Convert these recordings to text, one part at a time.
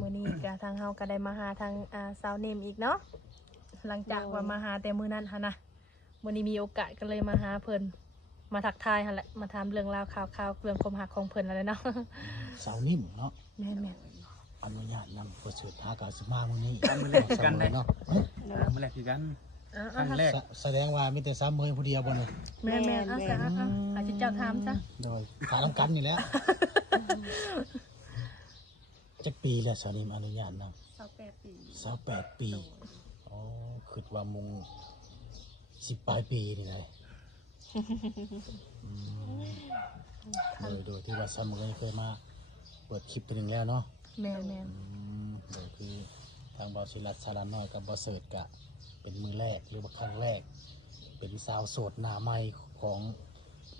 มื้อนี้ก็ทางเฮาก็ได้มาหาทางสาวเนมอีกเนาะหลังจากว่ามาหาแต่มื้อนั้นหั่นนะมื้อนี้มีโอกาสก็เลยมาหาเพิ่นมาทักทายหั่นแหละมาถามเรื่องราวข่าวๆเรื่องความรักของเพิ่นอะไรเนาะ สาวนิ่มเนาะ แม่น อนุญาตนำประเสริฐหากาสมามื้อนี้ มื้อแรกคือกันได้ เนาะ มื้อแรกคือกัน ๆ ครั้งแรก แสดงว่ามีแต่สามมื้อผู้เดียวบ่เนาะ แม่นเอาซะอาจจะเจ้าถามซะ โดยถามกันนี่แหละจักปีแล้วสาวนิ่มอนุญาตนำ 28 ปี 28ปีอ๋อคิดว่ามุง10ปลายปีนี่เลยโดยที่ว่าสามมื้อเคยมาเปิดคลิปเป็นหนึ่งแล้วเนาะ แม่น โดยคือทางบอสิลัดสาราน้อยกับบอเสิร์ตกะเป็นมือแรกหรือว่าครั้งแรก เป็นสาวโสดหน้าใหม่ของ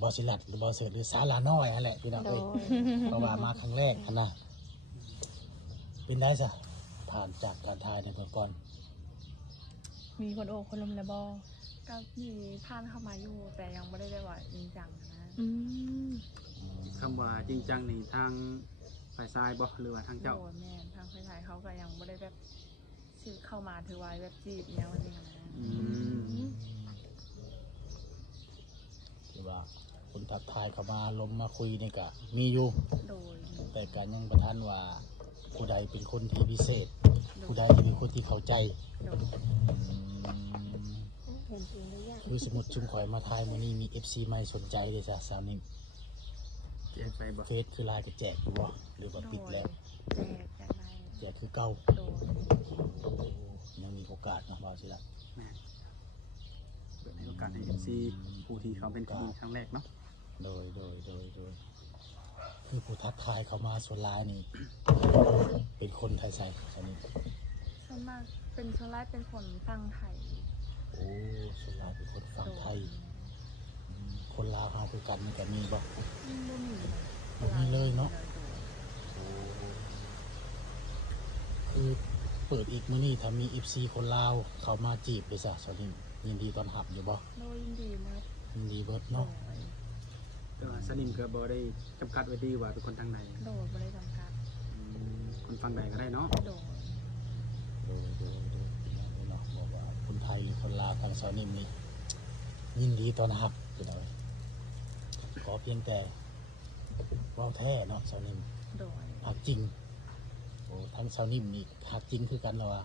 บอสิลัดหรือบอเสิร์ตหรือสาราน้อยนั่นแหละพี่น้องเอ้ยเพราะว่ามาครั้งแรกนะเป็นได้ซะผ่านจากการทายในเบื้องก่อน มีคนโอ้คนลมแล้วบ่ ก็มีผ่านเข้ามาอยู่แต่ยังไม่ได้แบบว่าจริงจังนะ อืม คำว่าจริงจังนี่ทางฝ่ายชายบ่หรือว่าทางเจ้า โดยแม่นทางไทยเขาก็ยังไม่ได้แบบชื่อเข้ามาถือไว้แบบจีบเนี่ยวันนี้นะ คือว่าคนทักทายเข้ามาลมมาคุยนี่กะมีอยู่ โดย แต่การยังประทานว่าผู้ใดเป็นคนที่พิเศษ ผู้ใดที่เป็นคนที่เข้าใจ โดย คือสมมุดชุมข่อยมาทายมื้อนี้มี FC ใหม่สนใจเด้จ้ะสาวนิ่ม แจกไปบ่ เฟซคือไลน์ก็แจกอยู่บ่หรือว่าปิดแล้ว แจกจากใน แจกคือเก่า โดย ยังมีโอกาสเนาะบ่าวสิล่ะ แม่เปิดให้โอกาสให้ FC ผู้ที่เขาเป็นคดีครั้งแรกเนาะ โดยคือผู้ทักทายเขามาส่วนหลายนี่ เป็นคนไทยใส่สาวนิ่ม ส่วนมากเป็นส่วนร้ายเป็นคนฟังไทย โอ้ส่วนหลายเป็นคนฝั่ง โดย ไทยคนลาวเฮาคือกันนี่ก็มีบ่ บ่มี บ่มีเลยเนาะ คือเปิดอีกมื้อนี้ถ้ามี FC คนลาวเขามาจีบไปซะสาวนิ่มยินดีต้อนรับอยู่บ่ โดยยินดีมาก ยินดีเบิด โด เนาะ ย แต่ว่าสนิมก็บ่ได้จำกัดไว้ดีว่าเป็นคนทางไหน โดยไม่ได้จำกัด คนฟังใดก็ได้เนาะ โดย โดยเนาะบอกว่าคนไทยหรือคนลาวทางสาวนิ่มนี่ยินดีต้อนรับพี่น้อยขอเพียงแต่เว้าแท้เนาะสาวนิ่ม โดย หักจริงโอ้ทั้งสาวนิ่มนี่หักจริงคือกันแล้วว่า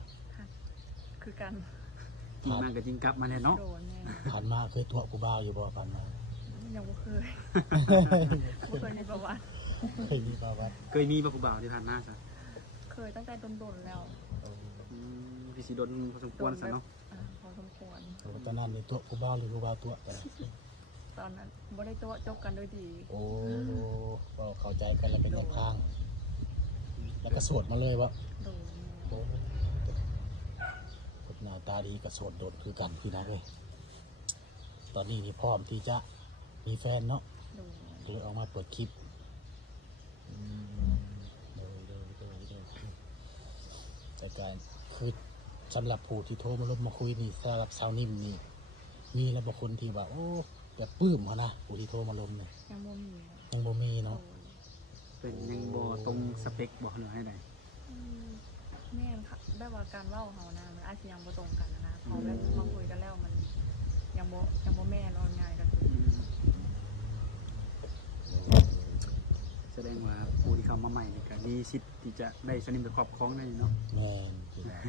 คือกัน จริงมากก็จริงกลับมาแน่เนาะ โดนแม่ ผ่านมาเคยตัวกูบ่าวอยู่บ่ผ่านมา ยังบ่เคยบ่เคยในประวัติ เคยมีบ่าวว่า เคยมีบ่ผู้บ่าวที่ผ่านมาซะ เคยตั้งแต่โดนๆแล้ว พี่สิโดนพอสมควรซะเนาะ พอสมควร ตอนนั้นนี่ตัวกูบ่าวหรือกูบ่าวตัวแต่ ตอนนั้นบ่ได้ตัวจบกันด้วยดี โอ้ก็เข้าใจกันแล้วเป็นแนวทางแล้วก็สวดมาเลยว่า โดน โอ้คนหน้าตาดีก็สวดโดดคือกันพี่นะเลยตอนนี้นี่พร้อมที่จะมีแฟนเนาะ โดน ก็เลยออกมาเปิดคลิปโดยแต่การคือสำหรับผู้ที่โทรมาลบมาคุยนี่สำหรับสาวนิ่มนี่มีแล้วบางคนที่ว่าโอ้แบบปลื้มเขานะผู้ที่โทรมาลมเนี่ย ยังบ่มี ยังบ่มี โด เนาะ น เป็นยังบ่ตรงสเปคบ่หรือให้ใด แม่นค่ะแบบว่าการเว้าเฮานะมันอาจจะยังบ่ตรงกันนะพอแบบมาคุยกันแล้วมันยังบ่แม่นออนง่ายก็คือ แสดงว่าผู้ที่เข้ามาใหม่นี่ก็มีสิทธิ์ที่จะได้สนิมไปครอบครองได้เนาะ แม่นพี่นะ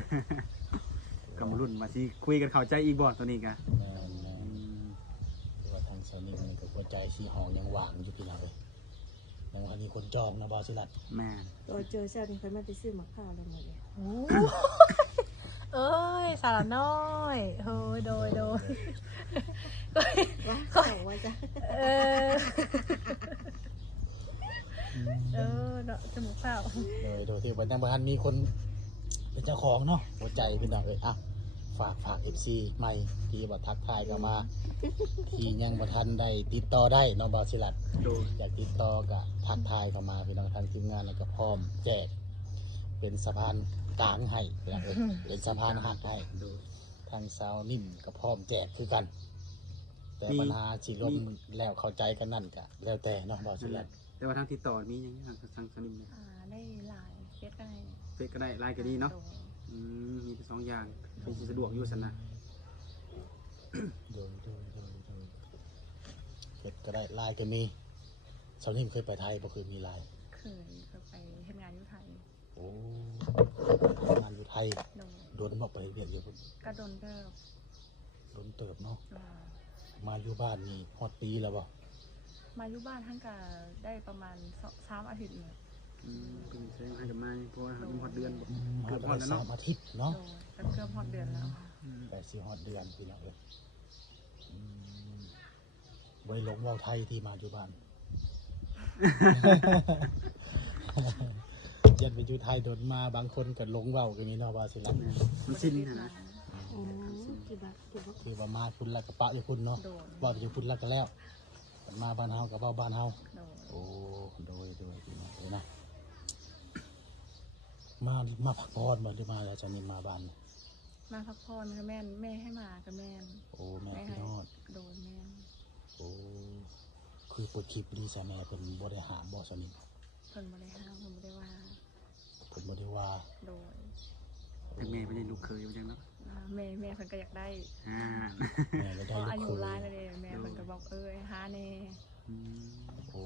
กำรุ่นมาสิคุยกันเข้าใจอีกบ่ตัวนี้กะ แม่นว่าทางสาวนิ่มนี่ก็หัวใจสีหองยังว่างอยู่พี่นะเลยยังว่ามีคนจองนะบอสิลัด แม่น ตัวเจอเช้านี่เคยมาไปซื้อมะพร้าวแล้วหมดเลย เอ้ยสาวน้อยเฮ้ยโดย ว่าเขาว่าจะ เนาะจมูกเปล่า โดยที่วันนั้นบ้านมีคนเป็นเจ้าของเนาะหัวใจพี่น้องอ่ะฝาก FC ใหม่ที่บัทักทายกันมาที่ยังบ่ทันได้ติดต่อได้เน้องบอสิลัด โดย อยากติดต่อกับทักทายเข้ามาพี่น้องทางทีมงานแล้วก็พร้อมแจกเป็นสะพานกลางให้พี่น้องเป็นสะพานหักให้ โดย ทางสาวนิ่มก็พร้อมแจกคือกัน แต่ปัญหาสิล้มแล้วเข้าใจกันนั่นก็แล้วแต่เนาะบอสิลัด แต่ว่าทางติดต่อมีหยังทางสนิมเนี่ย ได้หลายเฟซก็ได้ เฟซก็ได้ไลน์ก็ดีเนาะ โดย มีแต่สองอย่างที่สิสะดวกอยู่ซั่นนะ โดยเฮ็ดก็ได้ไลน์ก็มีสาวนิ่มเคยไปไทยบ่เคยมีไลน์ เคยไปเฮ็ดงานอยู่ไทย โอ้งานอยู่ไทย โดย โดนบอกไปเรียนอยู่พุ่น ก็โดนก็ โดนเติบเนาะ เอ่อ มาอยู่บ้านนี่ฮอดปีแล้วบ่ มาอยู่บ้านทั้งก็ได้ประมาณ3 อาทิตย์เลย เป็นแสดงให้กับมาเพราะว่ายังฮอดเดือนบ่ มา เกือบ ได้ ฮอดแล้วเนาะ 3 อาทิตย์เนาะ โดยก็เกือบฮอดเดือนแล้ว แต่สิฮอดเดือนพี่น้องเอ้ยไว้หลงเว้าไทยที่มาอยู่บ้าน ยันไปอยู่ไทยโดนมาบางคนก็หลงเว้าก็มีเนาะว่าสิล่ะ มันสิ้นนะ โอ้กี่บาท คือว่ามาคุณแล้วก็ปะอยู่คุณเนาะ โดย เว้าอยู่คุณแล้วก็แล้วมาบ้านเฮาก็เว้าบ้านเฮา โดย โอ้โดยพี่น้องเอ้ยนะมาพักผ่อนบ่ได้มาแล้วจะนี่มาบ้าน มาพักผ่อนกับแม่นแม่ให้มากับแม่น โอ้แม่ แม่ พี่ ให้ นอด โดยแม่น โอ้คือเปิดคลิปดีใช่แม่เพิ่นบ่ได้หามบ่สนิท เพิ่นบ่ได้ห้ามเพิ่นบ่ได้ว่า เพิ่นบ่ได้ว่า โดย แต่แม่ไม่ได้ลูกเคยว่าจังเนาะ แม่เพิ่นก็อยากได้ อ่า แม่ก็ เพ ได้ ราะ ลู อาก ยุ เค หลาย ย แล้วเด้แม่เพิ่นก็บอกหาแน่ อืม โอ้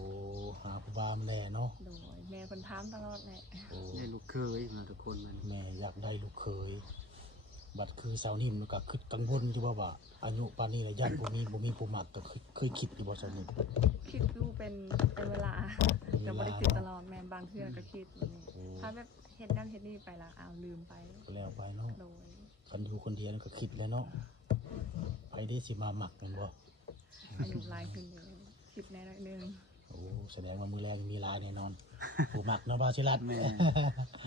หาผู้บ่าวแน่เนาะ โดยแม่เพิ่นถามตลอดแหละ โอ้ ได้ลูกเคยมาทุกคนมัน แม่อยากได้ลูกเคย บัดคือสาวนิ่มก็คิดกังวลอยู่ว่าอายุปานนี้แล้วยันบ่มีผู้มักก็เคยคิดอยู่บ่สาวนิ่ม คิดอยู่เป็นเวลาแต่บ่ได้คิดตลอดแม่บางเทื่อก็คิดแบบนี้ โอ้ ถ้าแบบเฮ็ดนั่นเฮ็ดนี่ไปละอ้าวลืมไป ก็แล้วไปเนาะ โดย คันอยู่คนเดียวก็คิดแล้วเนาะไปได้สิมามักแม่นบ่ อายุหลายขึ้นเลยคิดแน่หน่อยนึง โอ้แสดงว่ามือแรงมีหลายแน่นอน ผู้มักเนาะบ่าวสิรัด แม่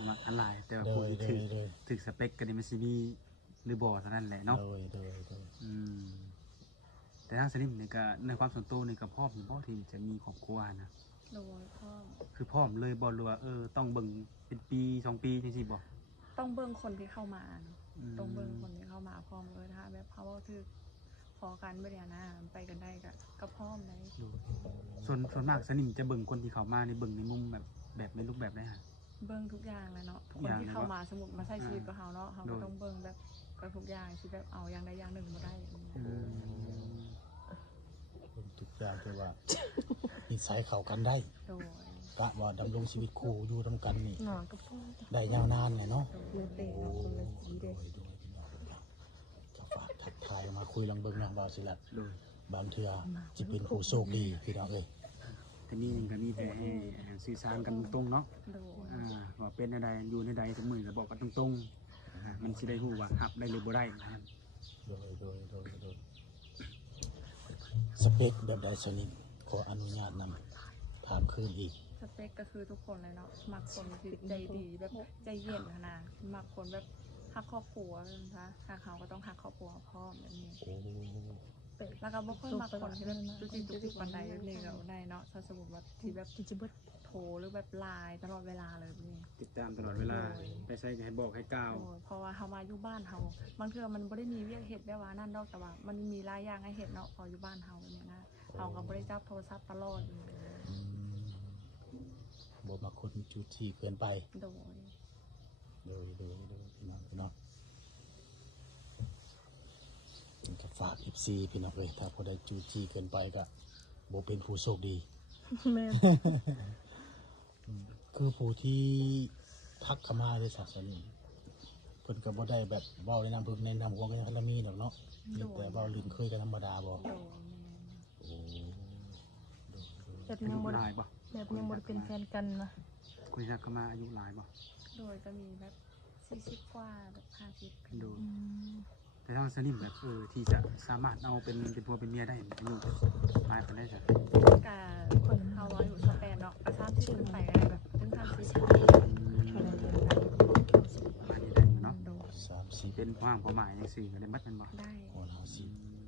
มักอะไรแต่ว่า โด ผู้ ย ที่ โด ถือย โดย ถึกสเปคกันนี่มันสิมีหรือบ่เท่านั้นแหละเนาะ โดย อืมแต่ทางสนิมนี่ก็ในความส่วนตัวนี่ก็พร้อมอยู่บ่ที่จะมีครอบครัวนะ โดยพ่อ คือพร้อมเลยบ่หรือว่าต้องเบิ่งเป็นปี2 ปีจังซี่บ่ ต้องเบิ่งคนที่เข้ามาเนอะ อืม ต้องเบิ่งคนที่เข้ามาพร้อมถ้าแบบเขาเว้าถึกพอกันบ่ได้นะไปกันได้ก็พร้อมได้ ส่วนมากสนิมจะเบิ่งคนที่เข้ามาในเบิ่งในมุมแบบในรูปแบบได้ฮะ เบิ่งทุกอย่างเลยเนาะ ทุก คน อย่าง ที่ เลย เข้า ว่า มาสมมุติมาใช้ชีวิตกับเฮาเนาะเฮาก็ โดย ต้องเบิ่งแบบกับทุกอย่างที่แบบเอาอย่างใดอย่างหนึ่งบ่ได้อย่างเงี้ย คนทุกอย่างคือว่า นิสัยเข้ากันได้ โดย กะว่าดำรงชีวิตคู่อยู่นํกันนี่ หน่อกับพ่อ ได้ยาวนานเลยเนาะ มือเตะเราคนละสี โด เด้ ยพี่น้องจะฝากทักทายมาคุยลังเบิ่งเนาะบ่าวสิรัด โดย บางเทื่อสิเป็นผู้โชคดีพี่น้องเอ้ย แต่นี่ก็มีแต่ให้สื่อสารกันตรงๆเนาะ โดย ว่าเป็นใดอยู่ในใดทุกมื้อก็บอกกันตรงๆมันสิได้ฮู้ว่ารับได้หรือบ่ได้นะครับ โดยสเปคแบบใดชนิดขออนุญาตนำถามคืนอีก สเปคก็คือทุกคนเลยเนาะมักคนที่ใจดีแบบใจเย็นขนาดมักคนแบบฮักครอบครัวนะคะถ้าเขาก็ต้องฮักครอบครัวพร้อมแบบนี้ โอ้ แล้วก็บ่ค่อยมักคนที่แบบจุกจิกจุกจิกปานใดแบบนี้ก็ได้เนาะถ้าสมมุติว่าที่แบบ จะเบิด โทรหรือแบบไลน์ตลอดเวลาเลยแบบนี้ ติดตามตลอดเวลาไปใส่ก็ให้บอกให้กล่าว โอ้ยเพราะว่าเฮามาอยู่บ้านเฮาบางเทื่อมันบ่ได้มีเวียกเฮ็ดแบบว่านั่นดอกแต่ว่ามันมีหลายอย่างให้เฮ็ดเนาะพออยู่บ้านเฮาเนี่ยนะเฮาก็บ่ได้จับโทรศัพท์ตลอด บ่มาคนจูจี้เกินไป โดย โดยพี่น้องเนาะก็ฝาก FC พี่น้องเอ้ยถ้าพอได้จูจี้เกินไปก็บ่เป็นผู้โชคดี แม่ คือผู้ที่ทักเข้ามาในศาสนาเพิ่นก็บ่ได้แบบเว้าในนามเพิ่นในนามของกันละมีดอกเนาะมีแต่เว้าลิ้นเคยกันธรรมดาบ่ โดยแม่น โอ้ แบบ อา ยั ยุ งบ่ ห ได้ ลายบ่ แบบยังบ่ได้เป็นแฟนกันนะ คนที่ทักเข้ามาอายุหลายบ่ โดยก็มีแบบ40กว่าแบบ50ขึ้น ดู อืม แต่ทางสนิมแบบที่จะสามารถเอาเป็นผัวเป็นเมียได้อายุหลายปานใดจ้ะ กะคนเฮาร้อยอยู่สแปนเนาะก็30ขึ้นไปก็ได้แบบถึง30 ประมาณนี้ได้อยู่เนาะ โดย 30 เป็นว่างประมาณจังซี่ก็ได้มัดแมันบ่ ได้ คน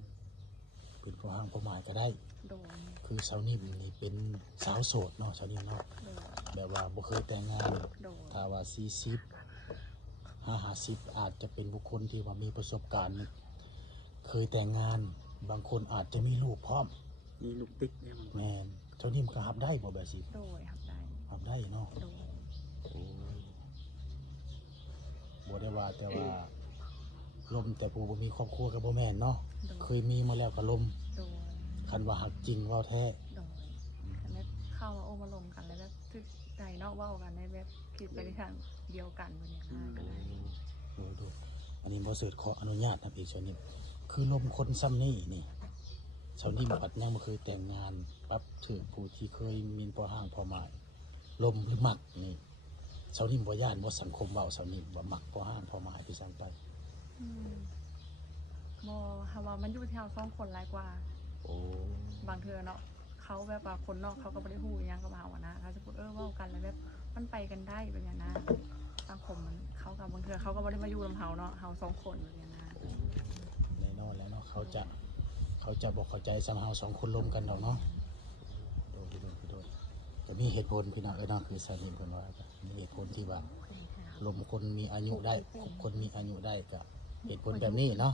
50เป็นผู้ห้างผู้หมายก็ได้ โดย คือสาวนิ่มนี่เป็นสาวโสดเนาะสาวนิ่มเนาะ โดย แบบว่าบ่เคยแต่งงาน โดย ถ้าว่า40 50อาจจะเป็นบุคคลที่ว่ามีประสบการณ์ เคยแต่งงาน บางคนอาจจะมีลูกพร้อม มีลูกติ๊กเนี่ยมัน แม่น เจ้านิ่มก็รับได้บ่แบบสิ โดยครับได้ รับได้เนาะ โดย บ่ได้ว่าแต่ว่าลมแต่ผู้บ่มีครอบครัวก็บ่แม่นเนาะ โดย เคยมีมาแล้วก็ลม โดย คันว่าหักจริงเว้าแท้ โดยแต่แบบเข้ามาโอ้มาลงกันแล้วแบบทึกใจเนอกเว้ากันในแบบคิดไปในทางเดียวกันแบบนี้นะก็ได้ ดูอันนี้บ่เสิร์ชขออนุญาตนะพี่ชาวนิ่มคือลมคนซ้ำนี่นี่ชาวนิ่มปัดยังบ่เคยแต่งงานปั๊บถึงผู้ที่เคยมีพอห้างพอหมายลมหรือมักนี่ชาวนิ่มบ่ย่านบ่สังคมเว้าชาวนิ่มว่ามักพอห้างพอหมายที่สั่งไป อืมบอฮาว่ามันอยู่ที่เราสองคนหลายกว่า โอ้ บางเทือเนาะเขาแบบว่าคนนอกเขาก็ไม่ได้หูอิหยังกับเราอะนะเขาจะพูดเว้ากันแล้วแบบมันไปกันได้แบบนี้นะสังคมมันเขากับบางเทือเขาก็ไม่ได้มาอยู่ลำเฮาเนาะเฮาสองคนแบบนี้นะ แน่นอนแล้วเนาะเขาจะบอกเข้าใจสำเฮาสองคนลมกันดอกเนาะโดยก็มีเหตุผลพี่น้องเนาะคือชาวนิ่มเพิ่นว่าก็มีเหตุผลที่ว่าลมคนมีอายุได้คนมีอายุได้ก็เหตุผลแบบนี้เนาะ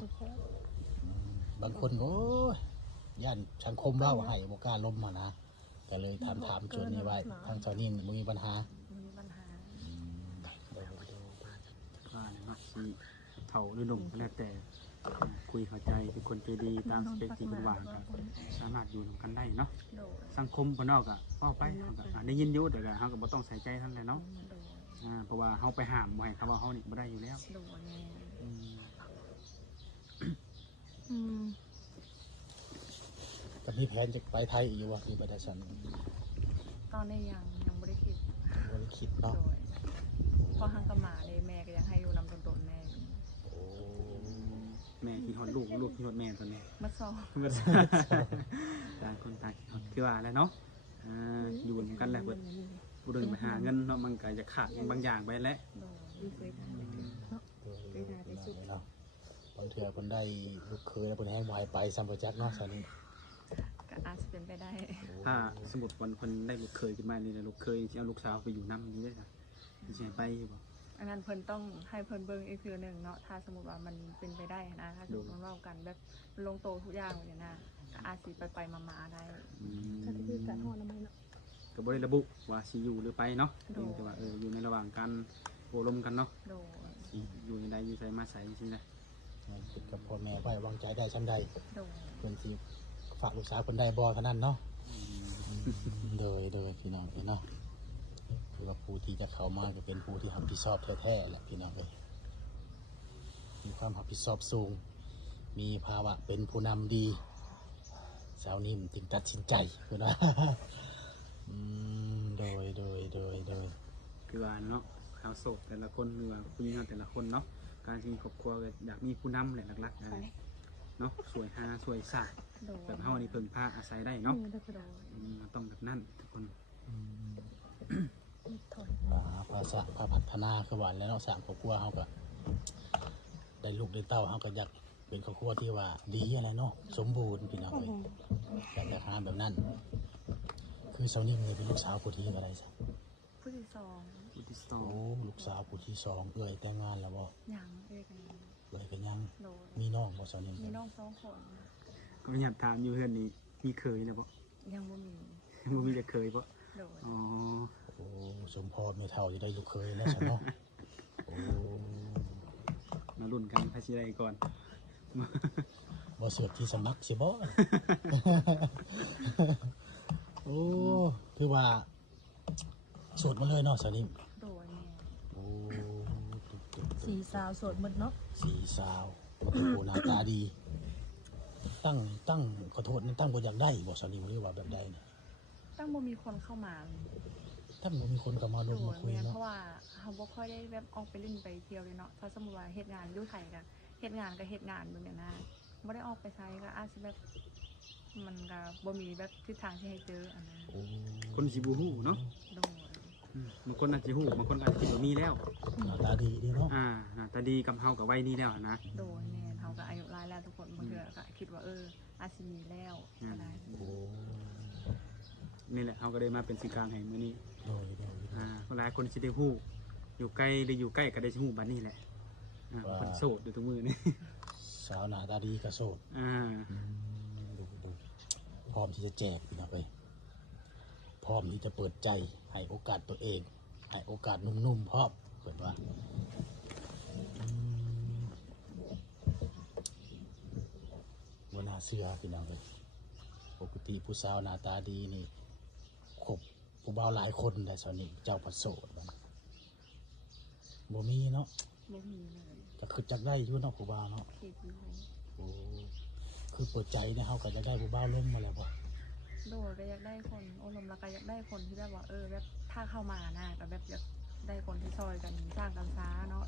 บางคนก็โอ้ยย่านสังคมเว่าให้บกล้าล้มมานะก็เลยถามจุดนี้ไว้ทางเจ้านี่มึงมีปัญหา มีปัญหา ว่าเนาะสิเฒ่าหรือหนุ่มก็แล้วแต่คุยเข้าใจเป็นคนใจดีตามสเปคที่เพิ่นว่าก็สามารถอยู่นำกันได้เนาะ โดย สังคมภายนอกก็พ้อไปเขาก็ได้ยินอยู่แต่ก็เขาก็บ่ต้องใส่ใจท่านเลยเนาะ โดย เพราะว่าเขาไปห้ามบ่ให้เขาว่าเขานี่บ่ได้อยู่แล้ว โดยแม่ อืม ก็มีแผนจะไปไทยอีกอยู่ว่ามีประชาชน ตอนนี้ยังไม่ได้คิด บริคิด โด เนาะ ยพอหังกะหมาเลยแม่ก็ยังให้อยู่นำตนแม่อยู่ โอ้ แม่คิดฮอดลูกลูกคิดฮอดแม่ตอนนี้ มาสอบ ต่างคนต่างคิดฮอดคือว่าแล้วเนาะอยู่นำกันแหละเบิดผู้เดินไปหาเงินเนาะมันก็จะขาดบางอย่างไปแล้ว โดย เคยทำเนาะบางเถื่อคนได้ลูกเคยแล้วคนแห้งวายไปซัมปจักเนาะชาวนี้ ก็อาจจะเป็นไปได้ ถ้าสมมุติวันคนได้ลูกเคยขึ้นมานี่นะลูกเคยสิเอาลูกสาวไปอยู่นำนี่ได้จ้ะสิให้ไปอยู่บ่ อันนั้นเพิ่นต้องให้เพิ่นเบิ่งอีกคือหนึ่งเนาะถ้าสมมติว่ามันเป็นไปได้นะถ้าสมมติมันเว้ากันแบบลงโตทุกอย่างแบบนี้นะก็อาจสิไปมาๆได้ ก็คือการห่อละไมเนาะ ก็บ่ได้ระบุว่าสิอยู่หรือไปเนาะเพียงแต่ว่าอยู่ในระหว่างการโอบรมกันเนาะ โดย สิอยู่ในใดอยู่ไสมาไสจังซี่นะ คิดกับพ่อแม่ไว้วางใจได้ชั้นใด โดย เพื่อนที่ฝากลูกสาวคนใดบ่เท่านั้นเนาะโดยพี่น้องเนาะคือว่าผู้ที่จะเข้ามาก็เป็นผู้ที่รับผิดชอบแท้ๆแหละพี่น้องเลยมีความรับผิดชอบสูง มีภาวะเป็นผู้นำดีสาวนิ่มจึงตัดสินใจเพื่อนว่า โดย คือว่าเนาะชาวโสดแต่ละคนหรือว่าผู้หญิงแต่ละคนเนาะการที่มีครอบครัวก็อยากมีผู้นำแหละหลักๆอะไรเนาะสวยหาสวยสร้าง โดย แบบเฮานี่เพิ่งพาอาศัยได้เนาะ โดย ต้องแบบนั้นทุกคน ภาษาพาพัฒนาคือหวานแล้วเนาะสร้างครอบครัวเขาก็ได้ลูกได้เต้าเขาก็อยากเป็นครอบครัวที่ว่าดีอะไรเนาะสมบูรณ์พี่น้องเลยอยากจะทำแบบนั้น คือสาวนิ่มเลยเป็นลูกสาวผู้ที่อะไรสัก ผู้ที่สอง ผู้ที่สอ โอ้ ง ลูกสาวผู้ที่สองเอ่ยแต่งงานแล้วบ่ ยังเอ้ยกัน เอ่ยกันยัง โดย มีน้องบ่สาวนิ่ม มีน้องสองคน ก็อยากถามอยู่เพื่อนนี้มีเคยนะบ่ ยังบ่มี ยังบ่มีจะเคยบ่ โดย อ๋อ โอ้สมพรไม่เท่าจะได้ลูกเคยแล้วใช่เนาะโอ้ มาลุ้นกันพาสิได้ก่อน บ่เสือกที่สมัครสิบ่ โอ้คือว่าโสดมาเลยเนาะสาวนิ่ม โดยแม่ โอ้ สีสาวโสดหมดเนาะ สีสาวโอ้โหหน้าตาดี ตั้งขอโทษนี่ตั้งบ่อยากได้บ่สาวนิ่มหรือว่าแบบใดเนี่ย ตั้งบ่มีคนเข้ามา ตั้งบ่มีคนก็มาล โด งมายคุย แม่ เนาะ เพราะว่าเขาบ่ค่อยได้แบบออกไปเล่นไปเที่ยวเลยเนาะถ้าสมมุติว่าเฮ็ดงานอยู่ไทยก็เฮ็ดงานก็เฮ็ดงานแบบนี้นะบ่ได้ออกไปไสก็อาจสิแบบมันก็บ่มีแบบทิศทางที่ให้เจออันนั้น โอ้ คนสิบ่ฮู้เนาะ โดย บางคนอาจจะฮู้บางคนอาจจะคิดว่ามีแล้ว หน้าตาดีดีเนาะ หน้าตาดีกับเฮากับวัยนี้แล้วนะ โดยแม่เขาก็อายุหลายแล้วทุกคนบางเทื่อก็คิดว่าอาจสิมีแล้วก็ได้ โอ้ นี่แหละเฮาก็ได้มาเป็นสื่อกลางให้มื้อนี้ โดย หลายคนสิได้ฮู้อยู่ไกลหรืออยู่ใกล้ก็ได้สิฮู้บัดนี้แหละคนโสดอยู่ทุกมื้อนี่ สาวหน้าตาดีก็โสดดูพร้อมที่จะแจกพี่น้องเอ้ย พร้อมที่จะเปิดใจให้โอกาสตัวเองให้โอกาสหนุ่มๆพร้อมเปิดว่าบ่น่าเชื่อพี่น้องเอ้ยปกติผู้สาวหน้าตาดีนี่คบผู้บ่าวหลายคนแต่สอนนี้เจ้าพัดโสดบัดบ่มีเนาะ บ่มีเลย ก็คือจักได้อยู่เนาะผู้บ่าวเนาะ คิดอยู่ โอ้คือเปิดใจเนี่ยเขาก็จะได้ผู้บ่าวล้มมาแล้วบ่ โดยก็อยากได้คนโอ้ลมละก็อยากได้คนที่แบบว่าแบบถ้าเข้ามานะก็แบบอยากได้คนที่ซอยกันสร้างกันซ้าเนาะ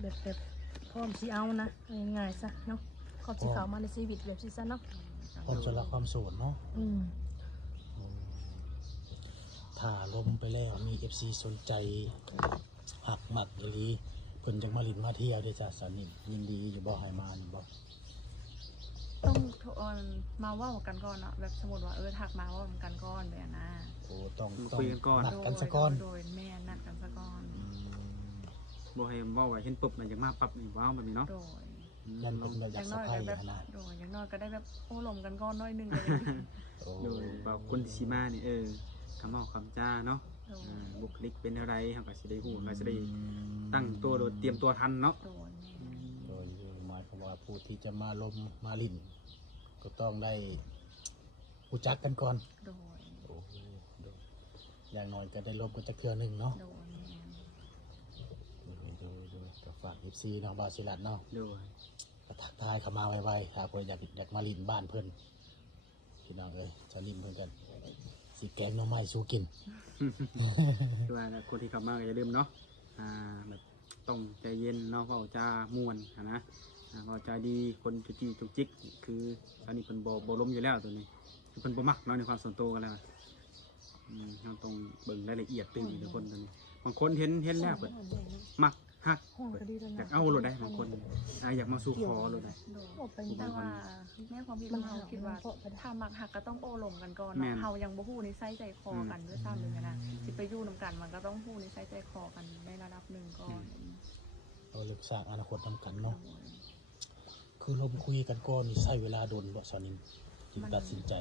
แบบพร้อมสิเอานะง่ายๆซะเนาะพร้อมสิเข้ามาในชีวิตแบบสิซะเนาะ พร้อมจะรักความโสดเนาะ อืม ถ้าล้มไปแล้วมี FC สนใจหักหมักอีหลีเพิ่นจังมาลินมาเที่ยวเด้อจ้ะสานิทยินดีอยู่บ่ให้มานี่บ่ ต้องโทรมาเว่ากันก่อนเนาะแบบสมมติว่าทักมาเว่ากันก่อนแบบนะ โอ้ต้อง คุยกันก่อน นัดกันซะก่อน โดยแม่นัดกันซะก่อน บ่ให้เว้าไว้เห็นปุ๊บน่ะอยากมาปั๊บนี่ว้าวแบบนี้เนาะ โดย ยันเป็นแบบอาก อยย่าง สะ น้อย พา ก็ ย แบบ ขนาด โดยอย่างน้อยก็ได้แบบโอ้ลมกันก่อนน้อยหนึงเลย โอ้ โดยว่าคนที่สิมานี่คำเว้าคำจ้าเนาะ โดย บุคลิกเป็นอะไรเฮาก็สิได้ฮู้ก็สิได้ตั้งตัวโดยเตรียมตัวทันเนาะ โดยแม่ โดยหมายความว่าผู้ที่จะมาล้มมาลินก็ต้องได้รู้จักกันก่อน โดย โอ้โดยอย่างน้อยก็ได้ล้มกันจักเทื่อหนึงเนาะ โดยแม่ ดูก็ฝาก FC เนาะบาสิลัดเนาะ โดย ก็ทักทายเข้ามาไวๆถ้าเพิ่นอยากมาลินบ้านเพิ่นพี่น้องเอ้ยจะลินเพิ่นกันสิแกงหน่อไม้สู้กิน คือว่าคนที่เข้ามาก็อย่าลืมเนาะแบบต้องใจเย็นเนาะเว้าจาม่วนนะเว้าจาดีคนจุจีจุกจิกคือตอนนี้เพิ่นบ่ล้มอยู่แล้วตัวนี้คือเพิ่นบ่มักเนาะในความส่วนตัวกันแล้วเราต้องเบิ่งรายละเอียดตื่นทุกคนตัวนี้บางคนเห็นแล้วเพิ่นมักฮัก ห้องก็ดีแล้ว อยา นะ กเอาโลดได้บางคนอยากมาสู่ขอโลดได้ โดย ออกไป แต่ว่าแม่ความคิดของเราคิดว่าถ้ามักหักก็ต้องโอ้ลมกันก่อนเนาะเฮายังบ่ฮู้นิสัยใจคอกันด้วยซ้ำเลยนะสิไปอยู่นำกันมันก็ต้องฮู้นิสัยใจคอกันในระดับหนึ่งก่อน เราเลือกสร้างอนาคตนํกันเนาะคือลมคุยกันก่อนนี่ใช้เวลาโดนบ่สานิมจึงตัดสินใจ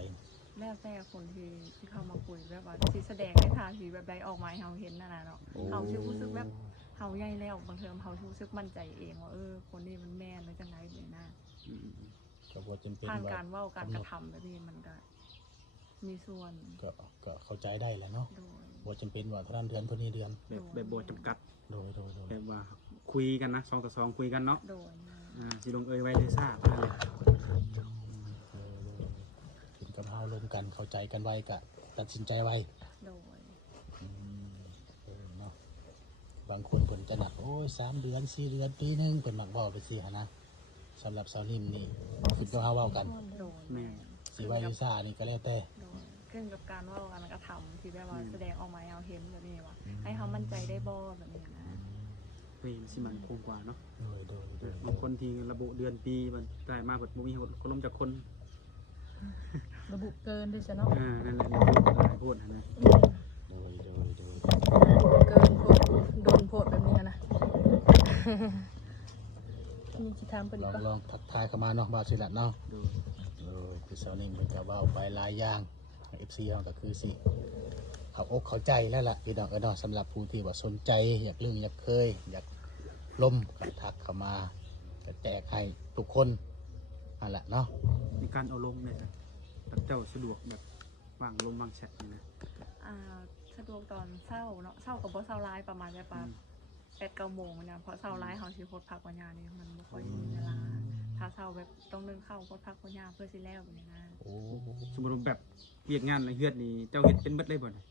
แล้วแต่คนที่เข้ามาคุยแบบว่าสิแสดงในทางที่แบบใดออกมาให้เฮาเห็นนั่นน่ะเนาะเฮาสิรู้สึกแบบเฮาใหญ่แล้วบางเทอมเฮารู้สึกมั่นใจเองว่าคนนี้มันแม่นหรือจังไดเลยนะ ก็บ่จำเป็น ผ่าน ว่า การเว้าการกระทำแบบนี้มันก็มีส่วน ก็เข้าใจได้แหละเนาะ โดย บ่จำเป็นว่าเท่านั้นเดือนเท่านี้เดือน แบบบ่จำกัด โดย แบบว่าคุยกันนะ2 ต่อ 2คุยกันเนาะ โดย สิลงไว้ได้ทราบนั่นแหละ ถึงกับเฮาลมกันเข้าใจกันไวก็ตัดสินใจไว โดย เนาะบางคนเพิ่นจะหนักโอ้ย3 เดือน 4 เดือนปีหนึงเพิ่นมักเว้าไปสิหั่นนะสำหรับสาวนิ่มนี่คิดว่าเฮาเว้ากัน โดย แม่ สิไว้หรือซ่านี่ก็แล้วแต่ โดยขึ้นกับการเว้าการกระทำที่แบบว่าแสดงออกมาให้เฮาเห็นแบบนี้ว่าให้เฮามั่นใจได้บ่แบบนี้นะ เฮ้ยมันสิมันคงกว่าเนาะ โดย บางคนที่ระบุเดือนปีมันได้มากกว่าบ่มีคนล้มจากคน ระบุเกินด้วยซะเนาะ นั่นแหละหลายโพดนะ โดย เกินโพดโดนโพดแบบนี้นะมีสิถามเพิ่น ล อี อก ง บ่ ลองทักทายเข้ามาเนาะบ่าวสิลัดเนาะ ดู คือสาวนิ่มเพิ่นก็เว้าไปหลายอย่าง FC เฮาก็คือสิเข้าอกเข้าใจแล้วล่ะพี่น้องเนาะสำหรับผู้ที่ว่าสนใจอยากลึงอยากเคยอยากล้มก็ทักเข้ามาก็แจกให้ทุกคนนั่นแหละเนาะ ในการเอาลงเนี่ยเจ้าสะดวกแบบวางลงวางแชทนี่นะ สะดวกตอนเช้าเนาะเช้ากับบ่เช้าร้ายประมาณแบบว่า8-9 โมงเนี่ยเพราะเช้าร้ายเฮาสิโพสต์พักวันยานี่มันบ่ค่อยมีเวลาถ้าเช้าแบบต้องนึ่งข้าวโพสต์พักวันยาเพื่อสิแล้วแบบนี้นะ โอ้ สมมติว่าแบบเรียกงานในเฮือดนี่เจ้าเฮ็ดเป็นเบิดเลยบ่เนี่ย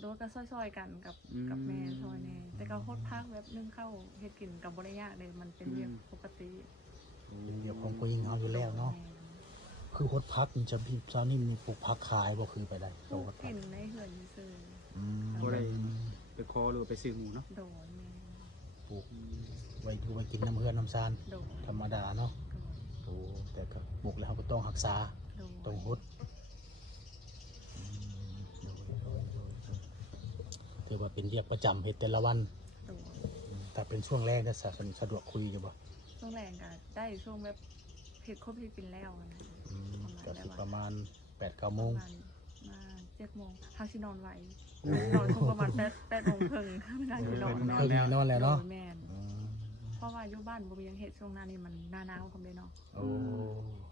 โดยก็ซอยๆกันกับแม่ซอยแน่แต่ก็โพสต์พักแบบนึ่งข้าวเฮ็ดกินกับบ่ได้ยากเลยมันเป็นเรื่องปกติ เป็นเรื่องของผู้หญิงเฮาอยู่แล้วเนาะคือฮดพักนี่จะพี่สาวนิ่มมีปลูกผักขายบ่คือไปได้ ปลู โฮ ก ด ก พั ลิ่ ก นในเหือนซื่อ บ่ได้ไปคอหรือไปซื้อหมูเนาะ โดยแม่ ปลูกไว้ดูไว้กินน้ำเฮือนน้ำซาน โดย ธรรมดาเนาะโอ้แต่ก็ปลูกแล้วเราก็ต้องรักษา โดย ต้องฮดถือว่าเป็นเรียกประจำเฮ็ดแต่ละวัน โดย แต่เป็นช่วงแรกก็สะดวกคุยอยู่บ่ ช่วงแรงก็ได้ช่วงแบบเฮ็ดครบที่กินแล้วนะ ก็ ประมาณ สิ แบบ ประ ว่า มาณ 8-9 โมง มา 7 โมงเฮาสินอนไว้นอนทุกประมาณ8 โมงครึ่งน่าสินอน เพิ่งนอนแล้วเนาะ โดยแม่นเพราะว่าอยู่บ้านบ่มีหยังเฮ็ดช่วงหน้านี้มันหน้าหนาวพร้อมเด้เนาะ โอ้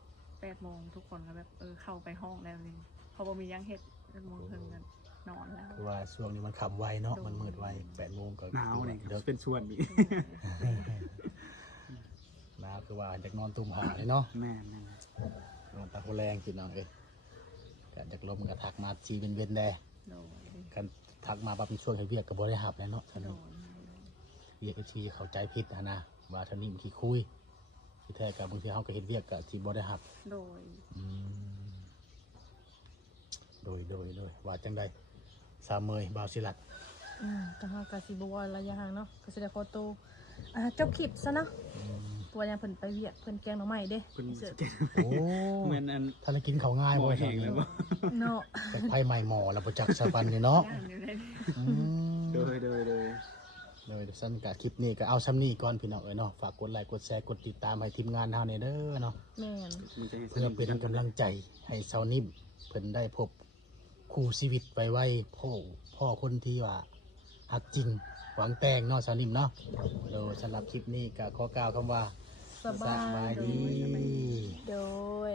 8 โมงทุกคนก็แบบเข้าไปห้องแล้วนี่พอบ่มีหยังเฮ็ด8 โมงครึ่งกันนอนแล้ว คือว่าช่วงนี้มันค่ำไวเนาะมันมืดไว8 โมงก็ หนาวนี่ เด้อ เป็นส่วนอีก หนาวคือว่าอยากนอนตุ่มผ้าเลยเนาะ แม่นนั่นแหละ นอนตาโคแรงพี่น้องเอ้ยก็จากลมก็ทักมาจีเป็นเวนแด โดย กันทักมาปั๊บมีช่วงให้เวียกก็บ่ได้หับแล้วเนาะท่าน โด นี้ ย เวียกก็ทีเข้าใจผิดนะว่าท่านนี้มันขี้คุยที่แท้ก็บางทีเฮาก็เฮ็ดเวียกก็สิบ่ได้หับ โดย อืมโดยว่าจังได๋สามเมยบ่าวศิลัด ทางเฮาก็สิบ่ว่าระยะห่างเนาะก็สิได้ขอตัวจบคลิปซะเนาะตัวยังเพิ่นไปเวียกเพิ่นแกงหน่อไม้เด้ เพิ่น เสิร์ฟ โอ้ เหมือนอัน ท่านได้กินข้าวง่าย บ่ บ่ แห้งแล้วบ่ เนาะ แต่ไผใหม่หมอแล้วบ่จักสะปันนี่เนาะ ย่างอยู่ในนี้ อืม โดย โดยสั้นกับคลิปนี้ก็เอาซ้ำนี้ก่อนพี่น้องเอ้ยเนาะฝากกดไลค์กดแชร์กดติดตามให้ทีมงานเฮาเนี่ยเด้อเนาะ แม่น มันจะให้ เพื่อเป็นกำลังใจให้เซานิ่มเพิ่นได้พบคู่ชีวิตไวๆพ่อคนที่ว่าฮักจริงหวังแต่งเนาะเซานิ่มเนาะโดยสำหรับคลิปนี้ก็ขอกล่าวคำว่า สบาย ดี โดย